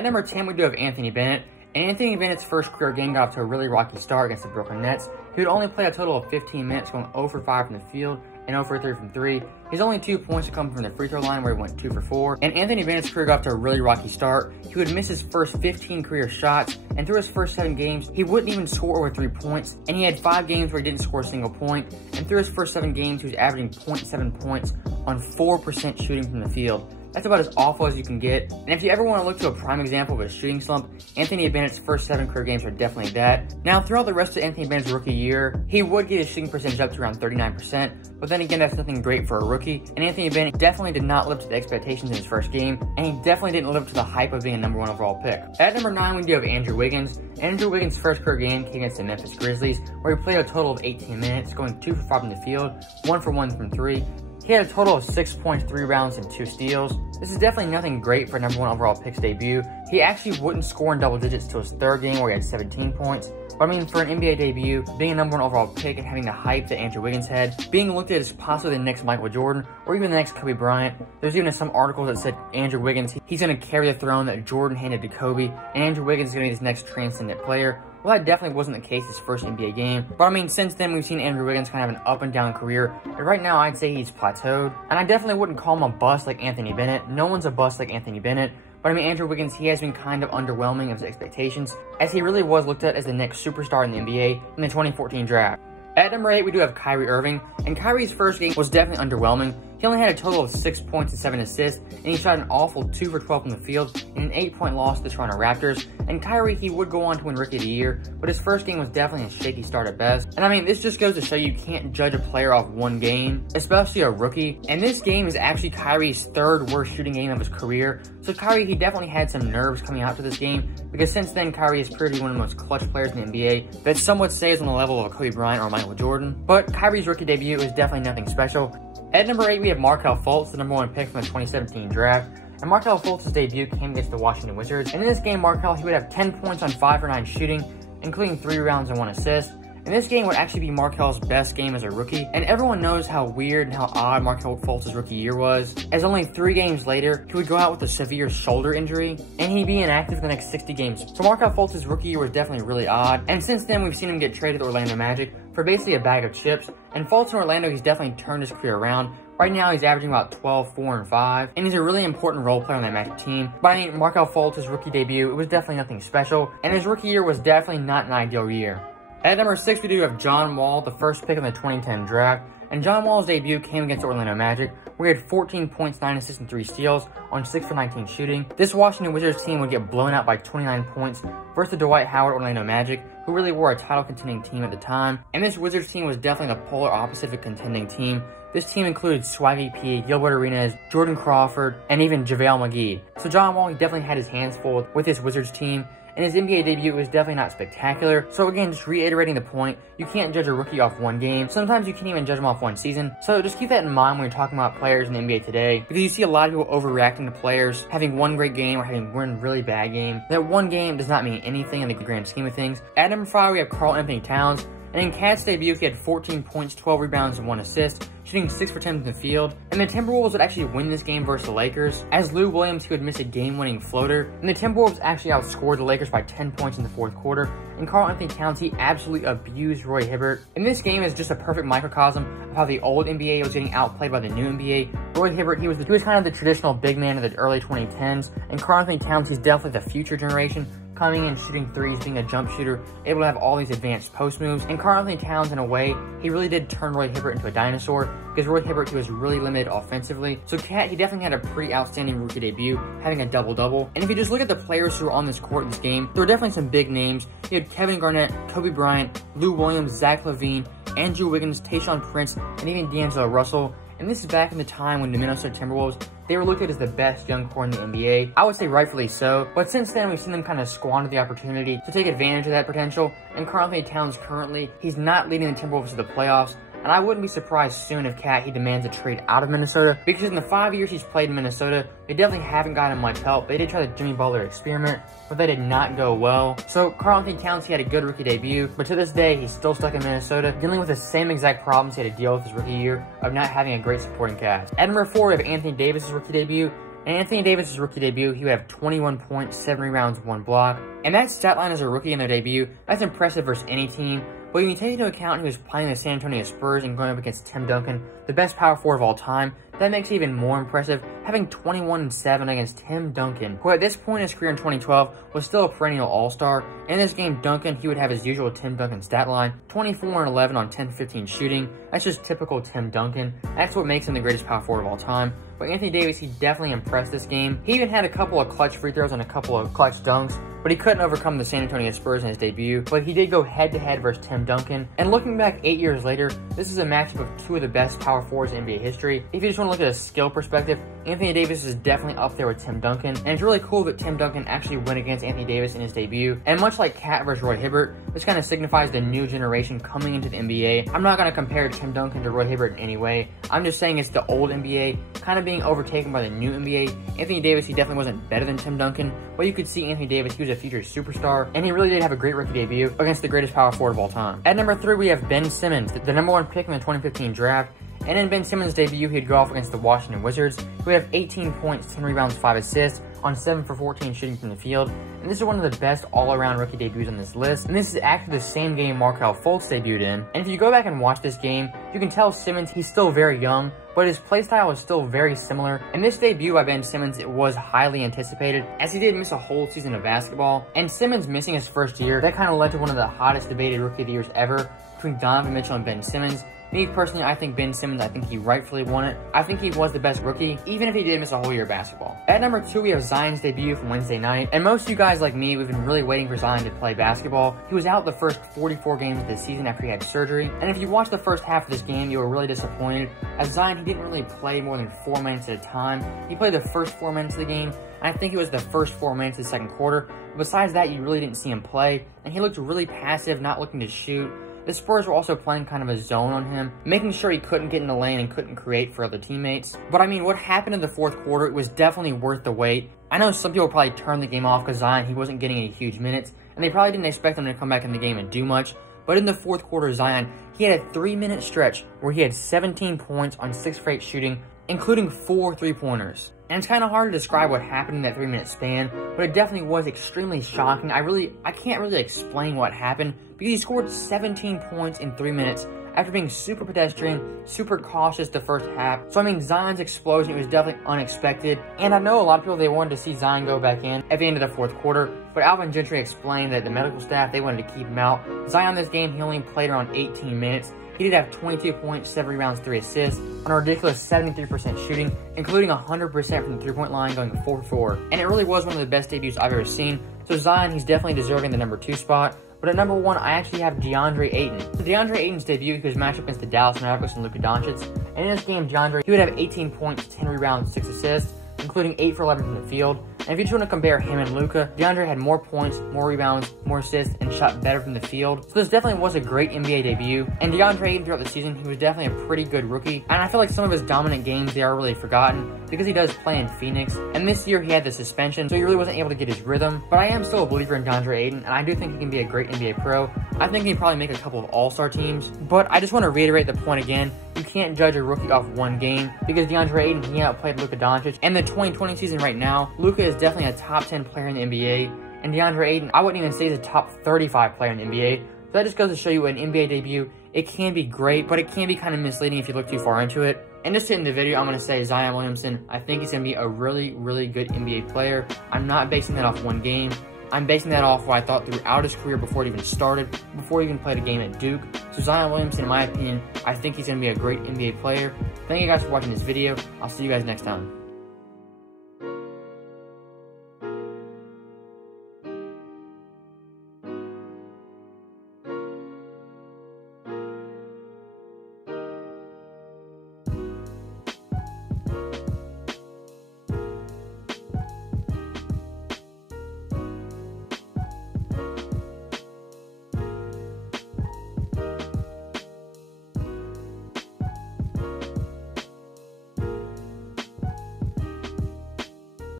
At number 10, we do have Anthony Bennett. And Anthony Bennett's first career game got off to a really rocky start against the Brooklyn Nets. He would only play a total of 15 minutes, going 0 for 5 from the field and 0 for 3 from 3. His only 2 points to come from the free throw line, where he went 2 for 4. And Anthony Bennett's career got off to a really rocky start. He would miss his first 15 career shots, and through his first 7 games, he wouldn't even score over 3 points. And he had 5 games where he didn't score a single point. And through his first 7 games, he was averaging 0.7 points on 4% shooting from the field. That's about as awful as you can get. And if you ever want to look to a prime example of a shooting slump, Anthony Bennett's first 7 career games are definitely that. Now, throughout the rest of Anthony Bennett's rookie year, he would get his shooting percentage up to around 39%, but then again, that's nothing great for a rookie. And Anthony Bennett definitely did not live to the expectations in his first game, and he definitely didn't live up to the hype of being a number 1 overall pick. At number 9, we do have Andrew Wiggins. Andrew Wiggins' first career game came against the Memphis Grizzlies, where he played a total of 18 minutes, going 2 for 5 from the field, 1 for 1 from 3. He had a total of 6 points, 3 rebounds, and 2 steals. This is definitely nothing great for a number 1 overall pick's debut. He actually wouldn't score in double digits till his 3rd game, where he had 17 points. But I mean, for an NBA debut, being a number 1 overall pick and having the hype that Andrew Wiggins had, being looked at as possibly the next Michael Jordan, or even the next Kobe Bryant. There's even some articles that said Andrew Wiggins, he's going to carry the throne that Jordan handed to Kobe, and Andrew Wiggins is going to be this next transcendent player. Well, that definitely wasn't the case his first NBA game. But I mean, since then, we've seen Andrew Wiggins kind of have an up and down career. And right now, I'd say he's plateaued. And I definitely wouldn't call him a bust like Anthony Bennett. No one's a bust like Anthony Bennett. But I mean, Andrew Wiggins, he has been kind of underwhelming of his expectations, as he really was looked at as the next superstar in the NBA in the 2014 draft. At number 8, we do have Kyrie Irving. And Kyrie's first game was definitely underwhelming. He only had a total of 6 points and 7 assists, and he shot an awful 2 for 12 from the field in an 8-point loss to the Toronto Raptors. And Kyrie, he would go on to win Rookie of the Year, but his first game was definitely a shaky start at best. And I mean, this just goes to show you can't judge a player off one game, especially a rookie. And this game is actually Kyrie's 3rd worst shooting game of his career. So Kyrie, he definitely had some nerves coming out to this game, because since then, Kyrie has proved to be one of the most clutch players in the NBA that some would say is on the level of a Kobe Bryant or Michael Jordan. But Kyrie's rookie debut was definitely nothing special. At number 8, we have Markelle Fultz, the number 1 pick from the 2017 draft. And Markelle Fultz's debut came against the Washington Wizards. And in this game, Markelle, he would have 10 points on 5 for 9 shooting, including 3 rebounds and 1 assist. And this game would actually be Markelle's best game as a rookie. And everyone knows how weird and how odd Markelle Fultz's rookie year was, as only 3 games later, he would go out with a severe shoulder injury, and he'd be inactive for the next 60 games. So Markelle Fultz's rookie year was definitely really odd. And since then, we've seen him get traded to Orlando Magic for basically a bag of chips. And Fultz in Orlando, he's definitely turned his career around. Right now, he's averaging about 12, 4, and 5, and he's a really important role player on that Magic team. But I mean, Markelle Fultz's rookie debut, it was definitely nothing special, and his rookie year was definitely not an ideal year. At number 6, we do have John Wall, the first pick in the 2010 draft. And John Wall's debut came against the Orlando Magic, where he had 14 points, 9 assists, and 3 steals on 6 for 19 shooting. This Washington Wizards team would get blown out by 29 points versus the Dwight Howard Orlando Magic, who really were a title-contending team at the time. And this Wizards team was definitely the polar opposite of a contending team. This team included Swaggy P, Gilbert Arenas, Jordan Crawford, and even JaVale McGee. So John Wall, he definitely had his hands full with this Wizards team. And his NBA debut was definitely not spectacular. So again, just reiterating the point, you can't judge a rookie off one game. Sometimes you can't even judge them off one season. So just keep that in mind when you're talking about players in the NBA today, because you see a lot of people overreacting to players having one great game or having one really bad game. That one game does not mean anything in the grand scheme of things. At number 5, we have KarlAnthony Towns. And in Cat's debut, he had 14 points, 12 rebounds, and 1 assist, shooting 6 for 10 from the field. And the Timberwolves would actually win this game versus the Lakers, as Lou Williams, he would miss a game-winning floater. And the Timberwolves actually outscored the Lakers by 10 points in the 4th quarter. And KarlAnthony Towns, he absolutely abused Roy Hibbert. And this game is just a perfect microcosm of how the old NBA was getting outplayed by the new NBA. Roy Hibbert, he was kind of the traditional big man of the early 2010s. And KarlAnthony Towns, he's definitely the future generation, coming in, shooting threes, being a jump shooter, able to have all these advanced post moves. And KarlAnthony Towns, in a way, he really did turn Roy Hibbert into a dinosaur, because Roy Hibbert, he was really limited offensively. So Cat, he definitely had a pretty outstanding rookie debut, having a double-double. And if you just look at the players who were on this court in this game, there were definitely some big names. You had Kevin Garnett, Kobe Bryant, Lou Williams, Zach LaVine, Andrew Wiggins, Tayshaun Prince, and even D'Angelo Russell. And this is back in the time when the Minnesota Timberwolves, they were looked at as the best young core in the NBA. I would say rightfully so, but since then we've seen them kind of squander the opportunity to take advantage of that potential. And KarlAnthony Towns currently, he's not leading the Timberwolves to the playoffs. And I wouldn't be surprised soon if Cat, he demands a trade out of Minnesota, because in the 5 years he's played in Minnesota, they definitely haven't gotten much help. They did try the Jimmy Butler experiment, but that did not go well. So KarlAnthony Towns, he had a good rookie debut, but to this day, he's still stuck in Minnesota, dealing with the same exact problems he had to deal with his rookie year of not having a great supporting cast. At number 4, we have Anthony Davis' rookie debut. In Anthony Davis' rookie debut, he would have 21 points, 7 rebounds, 1 block. And that stat line as a rookie in their debut, that's impressive versus any team. But when you take into account he was playing the San Antonio Spurs and going up against Tim Duncan, the best power forward of all time, that makes it even more impressive, having 21-7 against Tim Duncan, who at this point in his career in 2012 was still a perennial all-star. In this game, Duncan, he would have his usual Tim Duncan stat line, 24-11 on 10-15 shooting. That's just typical Tim Duncan. That's what makes him the greatest power forward of all time. But Anthony Davis, he definitely impressed this game. He even had a couple of clutch free throws and a couple of clutch dunks, but he couldn't overcome the San Antonio Spurs in his debut. But he did go head-to-head versus Tim Duncan. And looking back 8 years later, this is a matchup of two of the best power forwards in NBA history. If you just want to look at a skill perspective, Anthony Davis is definitely up there with Tim Duncan. And it's really cool that Tim Duncan actually went against Anthony Davis in his debut. And much like Cat versus Roy Hibbert, this kind of signifies the new generation coming into the NBA. I'm not going to compare Tim Duncan to Roy Hibbert in any way. I'm just saying it's the old NBA kind of being overtaken by the new NBA. Anthony Davis, he definitely wasn't better than Tim Duncan, but you could see Anthony Davis, he was a future superstar, and he really did have a great rookie debut against the greatest power forward of all time. At number 3, we have Ben Simmons, the number 1 pick in the 2015 draft. And in Ben Simmons' debut, he'd go off against the Washington Wizards. He would have 18 points, 10 rebounds, 5 assists on 7 for 14 shooting from the field. And this is one of the best all-around rookie debuts on this list. And this is actually the same game Markelle Fultz debuted in. And if you go back and watch this game, you can tell Simmons, he's still very young, but his playstyle is still very similar. And this debut by Ben Simmons, it was highly anticipated, as he did miss a whole season of basketball. And Simmons missing his first year, that kind of led to one of the hottest debated rookie of the years ever between Donovan Mitchell and Ben Simmons. Me personally, I think Ben Simmons, I think he rightfully won it. I think he was the best rookie, even if he did miss a whole year of basketball. At number 2, we have Zion's debut from Wednesday night. And most of you guys like me, we've been really waiting for Zion to play basketball. He was out the first 44 games of the season after he had surgery. And if you watch the first half of this game, you were really disappointed, as Zion, he didn't really play more than 4 minutes at a time. He played the first 4 minutes of the game, and I think it was the first 4 minutes of the second quarter. But besides that, you really didn't see him play, and he looked really passive, not looking to shoot. The Spurs were also playing kind of a zone on him, making sure he couldn't get in the lane and couldn't create for other teammates. But I mean, what happened in the fourth quarter, it was definitely worth the wait. I know some people probably turned the game off because Zion, he wasn't getting any huge minutes, and they probably didn't expect him to come back in the game and do much. But in the fourth quarter, Zion, he had a 3-minute stretch where he had 17 points on 6 for 8 shooting, including 4 3-pointers. And it's kind of hard to describe what happened in that 3-minute span, but it definitely was extremely shocking. I can't really explain what happened, because he scored 17 points in 3 minutes after being super pedestrian, super cautious the first half. So I mean, Zion's explosion, it was definitely unexpected. And I know a lot of people, they wanted to see Zion go back in at the end of the fourth quarter, but Alvin Gentry explained that the medical staff, they wanted to keep him out. Zion this game, he only played around 18 minutes. He did have 22 points, 7 rebounds, 3 assists, on a ridiculous 73% shooting, including 100% from the 3-point line, going 4 for 4. And it really was one of the best debuts I've ever seen. So Zion, he's definitely deserving the number 2 spot. But at number 1, I actually have DeAndre Ayton. So DeAndre Ayton's debut, he was matched up against the Dallas Mavericks and Luka Doncic. And in this game, DeAndre, he would have 18 points, 10 rebounds, 6 assists, including 8 for 11 from the field. And if you just want to compare him and Luka, DeAndre had more points, more rebounds, more assists, and shot better from the field. So this definitely was a great NBA debut. And DeAndre Ayton throughout the season, he was definitely a pretty good rookie. And I feel like some of his dominant games, they are really forgotten because he does play in Phoenix. And this year he had the suspension, so he really wasn't able to get his rhythm. But I am still a believer in DeAndre Ayton, and I do think he can be a great NBA pro. I think he can probably make a couple of all-star teams. But I just want to reiterate the point again. You can't judge a rookie off one game because DeAndre Ayton, he outplayed Luka Doncic. And the 2020 season right now, Luka is definitely a top 10 player in the NBA. And DeAndre Ayton, I wouldn't even say he's a top 35 player in the NBA. So that just goes to show you an NBA debut, it can be great, but it can be kind of misleading if you look too far into it. And just to end the video, I'm going to say Zion Williamson, I think he's going to be a really, really good NBA player. I'm not basing that off one game. I'm basing that off what I thought throughout his career before it even started, before he even played a game at Duke. So Zion Williamson, in my opinion, I think he's going to be a great NBA player. Thank you guys for watching this video. I'll see you guys next time.